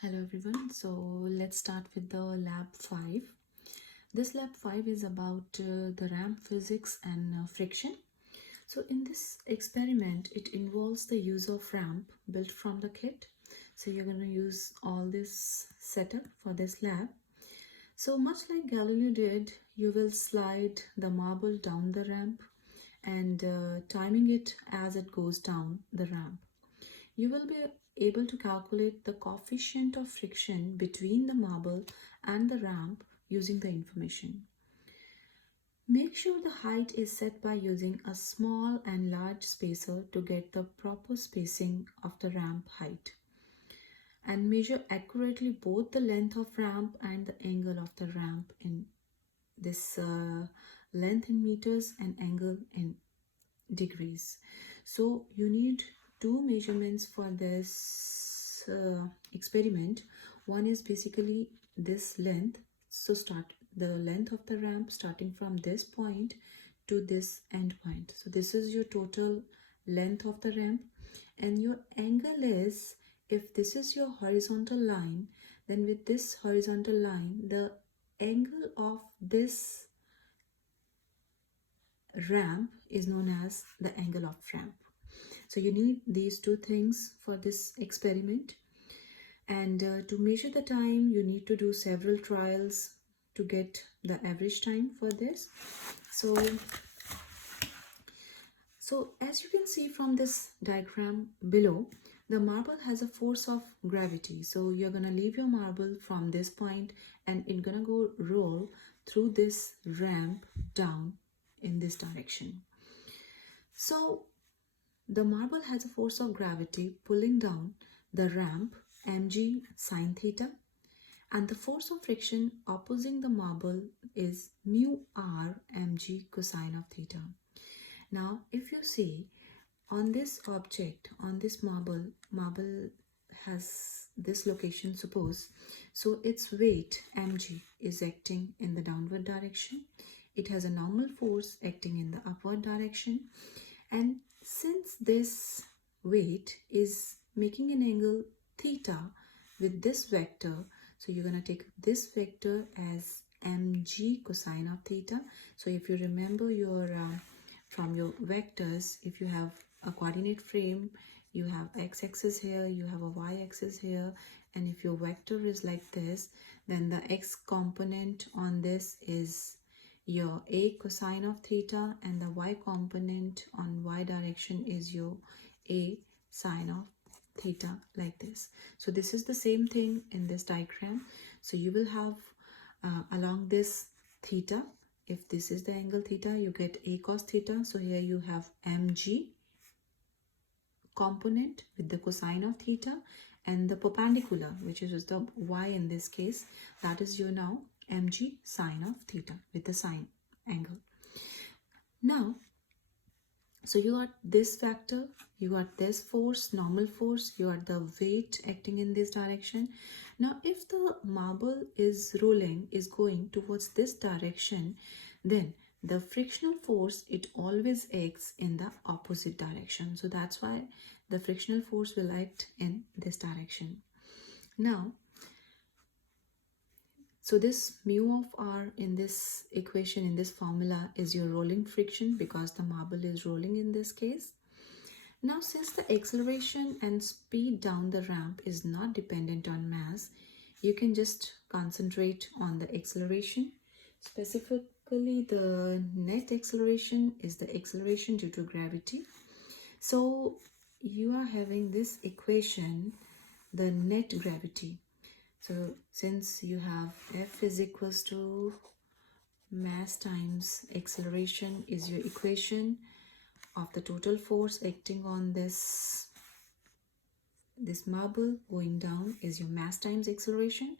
Hello everyone. So let's start with the lab 5. This lab 5 is about the ramp physics and friction. So in this experiment, it involves the use of ramp built from the kit. So you're going to use all this setup for this lab. So much like Galileo did, you will slide the marble down the ramp and timing it as it goes down the ramp. You will be able to calculate the coefficient of friction between the marble and the ramp using the information. Make sure the height is set by using a small and large spacer to get the proper spacing of the ramp height. And measure accurately both the length of ramp and the angle of the ramp in this length in meters and angle in degrees. So you need two measurements for this experiment. One is basically this length. So start the length of the ramp starting from this point to this end point. So this is your total length of the ramp, and your angle is, if this is your horizontal line, then with this horizontal line the angle of this ramp is known as the angle of ramp. So you need these two things for this experiment. And to measure the time, you need to do several trials to get the average time for this. So as you can see from this diagram below, the marble has a force of gravity. So you're gonna leave your marble from this point and it's gonna go roll through this ramp down in this direction. So the marble has a force of gravity pulling down the ramp mg sine theta, and the force of friction opposing the marble is mu r mg cosine of theta. Now if you see on this object, on this marble has this location, suppose, so its weight mg is acting in the downward direction. It has a normal force acting in the upward direction, and since this weight is making an angle theta with this vector, so you're going to take this vector as mg cosine of theta. So if you remember your from your vectors, if you have a coordinate frame, you have x-axis here, you have a y-axis here, and if your vector is like this, then the x component on this is your a cosine of theta, and the y component on y direction is your a sine of theta, like this. So this is the same thing in this diagram. So you will have along this theta, if this is the angle theta, you get a cos theta. So here you have mg component with the cosine of theta, and the perpendicular, which is the y in this case, that is your now mg sine of theta with the sine angle. Now, so you got this factor, you got this force, normal force, you got the weight acting in this direction. Now if the marble is rolling, is going towards this direction, then the frictional force, it always acts in the opposite direction. So that's why the frictional force will act in this direction. Now, so this mu of r in this equation, in this formula, is your rolling friction because the marble is rolling in this case. Now, since the acceleration and speed down the ramp is not dependent on mass, you can just concentrate on the acceleration. Specifically, the net acceleration is the acceleration due to gravity. So you are having this equation, the net gravity. So since you have F is equals to mass times acceleration is your equation of the total force acting on this marble going down is your mass times acceleration.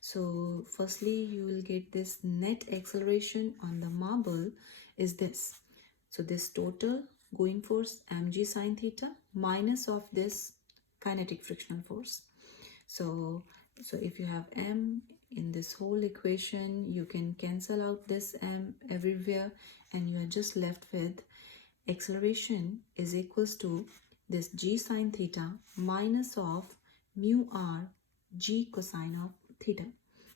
So firstly you will get this net acceleration on the marble is this. So this total going force mg sine theta minus of this kinetic frictional force. So if you have m in this whole equation, you can cancel out this m everywhere and you are just left with acceleration is equals to this g sine theta minus of mu r g cosine of theta.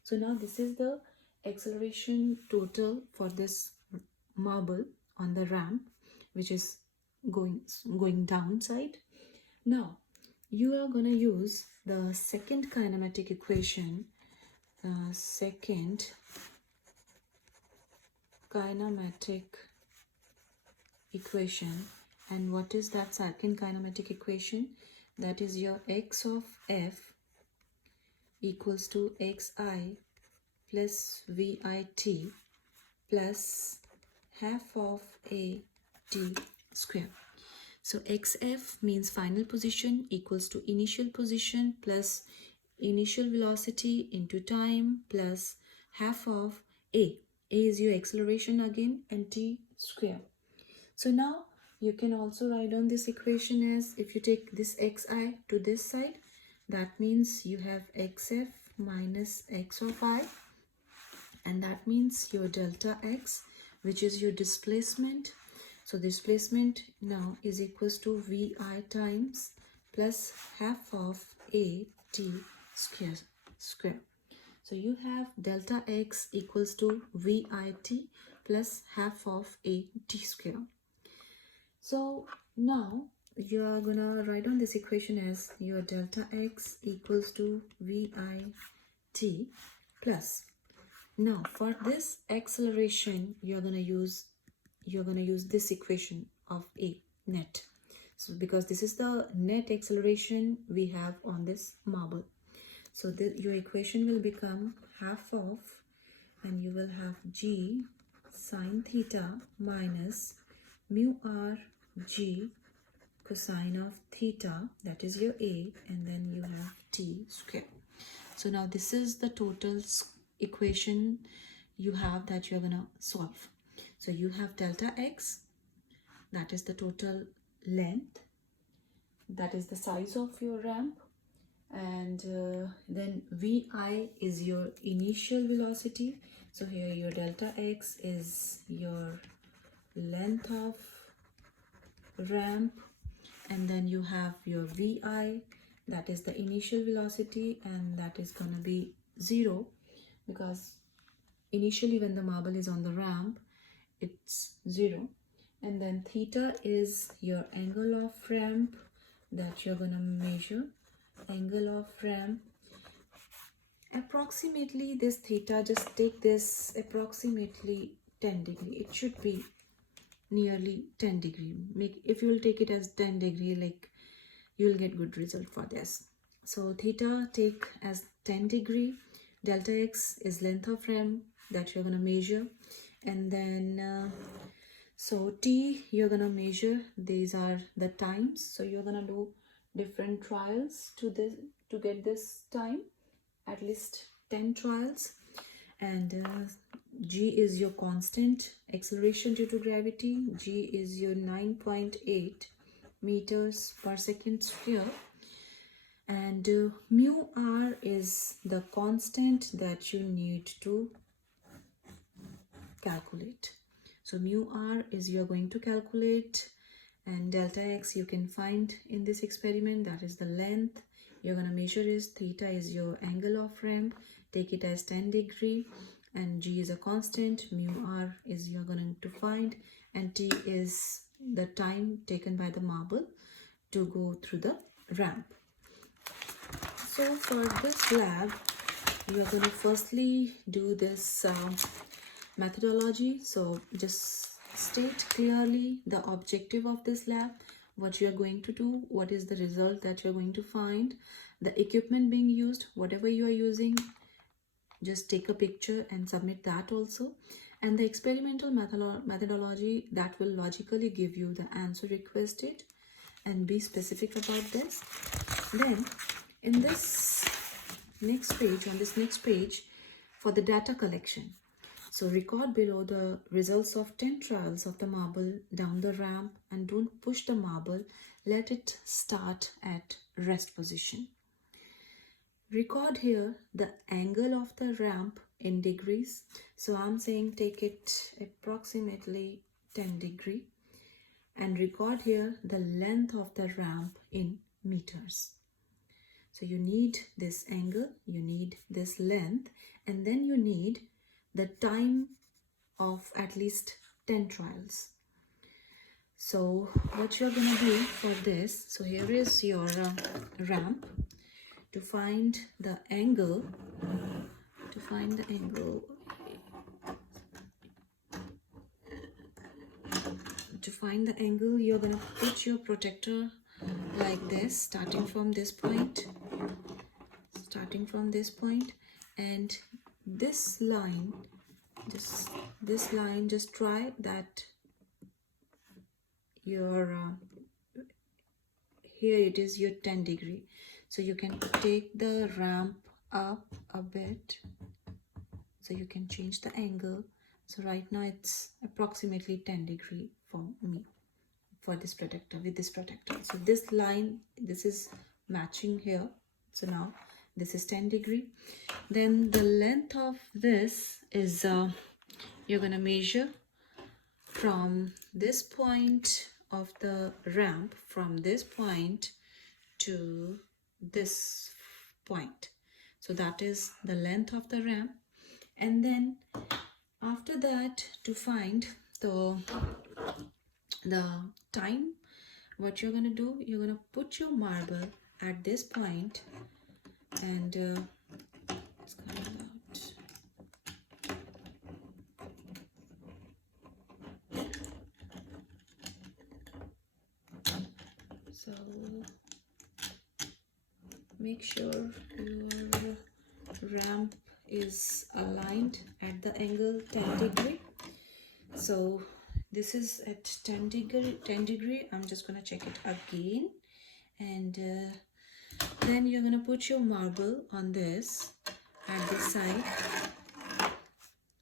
So now this is the acceleration total for this marble on the ramp, which is going downside. Now you are going to use the second kinematic equation, and what is that second kinematic equation? That is your x of f equals to xi plus vit plus half of a t square. So xf means final position equals to initial position plus initial velocity into time plus half of a. A is your acceleration again, and t square. So now you can also write down this equation as, if you take this xi to this side, that means you have xf minus x of I, and that means your delta x, which is your displacement. So displacement now is equals to vi times plus half of a t square. So you have delta x equals to vit plus half of a t square. So now you are gonna write down this equation as your delta x equals to vit plus. Now for this acceleration, you're gonna use this equation of a net. So because this is the net acceleration we have on this marble, so your equation will become half of, and you will have g sine theta minus mu r g cosine of theta, that is your a, and then you have t square. So now this is the total equation you have that you're gonna solve. So you have delta x, that is the total length, that is the size of your ramp, and then vi is your initial velocity. So here your delta x is your length of ramp, and then you have your vi, that is the initial velocity, and that is gonna be 0 because initially when the marble is on the ramp it's 0. And then theta is your angle of ramp that you're gonna measure, angle of ramp. Approximately this theta, just take this approximately 10 degree. It should be nearly 10 degree. If you will take it as 10 degree, like, you will get good result for this. So theta take as 10 degree, delta x is length of ramp that you're gonna measure, and then so t you're gonna measure. These are the times, so you're gonna do different trials to get this time, at least 10 trials. And g is your constant acceleration due to gravity. G is your 9.8 meters per second square, and mu r is the constant that you need to calculate. So mu r is you're going to calculate, and delta x you can find in this experiment, that is the length you're going to measure. Is theta is your angle of ramp, take it as 10 degree, and g is a constant, mu r is you're going to find, and t is the time taken by the marble to go through the ramp. So for this lab, you are going to firstly do this methodology. So just state clearly the objective of this lab, what you are going to do, what is the result that you're going to find, the equipment being used, whatever you are using, just take a picture and submit that also, and the experimental methodology that will logically give you the answer requested, and be specific about this. Then in this next page, on this next page, for the data collection, so record below the results of 10 trials of the marble down the ramp, and don't push the marble, let it start at rest position. Record here the angle of the ramp in degrees. So I'm saying take it approximately 10 degree, and record here the length of the ramp in meters. So you need this angle, you need this length, and then you need the time of at least 10 trials. So what you're gonna do for this, so here is your ramp. To find the angle, you're gonna put your protector like this, starting from this point, and this line, just try that your here it is your 10 degree. So you can take the ramp up a bit, so you can change the angle. So right now it's approximately 10 degree for me, for this protector, with this protector. So this line, this is matching here. So now this is 10 degree. Then the length of this is you're gonna measure from this point of the ramp, from this point to this point. So that is the length of the ramp. And then after that, to find the time, what you're gonna do, you're gonna put your marble at this point, and it's coming out. So make sure your ramp is aligned at the angle 10 degree. So this is at 10 degree. I'm just gonna check it again, and then you're gonna put your marble on this at this side,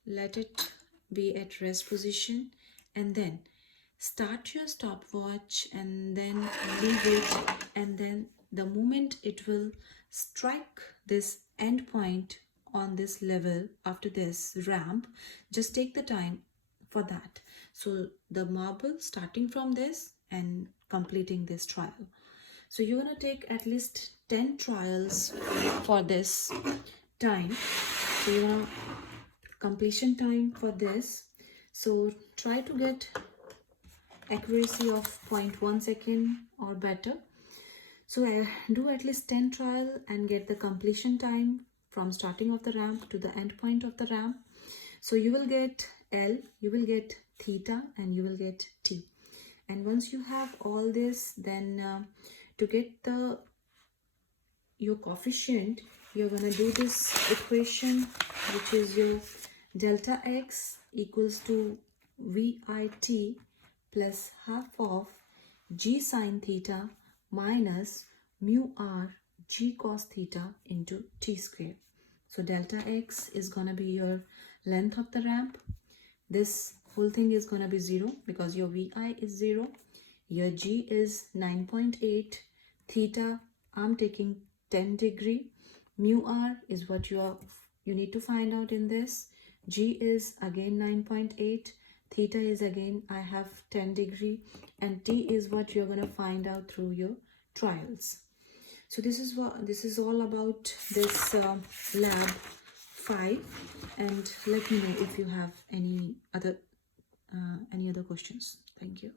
let it be at rest position, and then start your stopwatch and then leave it, and then the moment it will strike this end point on this level after this ramp, just take the time for that. So the marble starting from this and completing this trial. So you're gonna take at least 10 trials for this time. So you're gonna completion time for this, so try to get accuracy of 0.1 second or better. So do at least 10 trial and get the completion time from starting of the ramp to the end point of the ramp. So you will get L, you will get theta, and you will get T. And once you have all this, then to get your coefficient, you're gonna do this equation, which is your delta x equals to VIT plus half of g sine theta minus mu r g cos theta into t square. So delta x is gonna be your length of the ramp. This whole thing is gonna be 0 because your VI is 0. Your g is 9.8. Theta, I'm taking 10 degree. Mu r is what you need to find out in this. G is again 9.8. Theta is again, I have 10 degree, and T is what you're going to find out through your trials. So this is all about this lab 5, and let me know if you have any other questions. Thank you.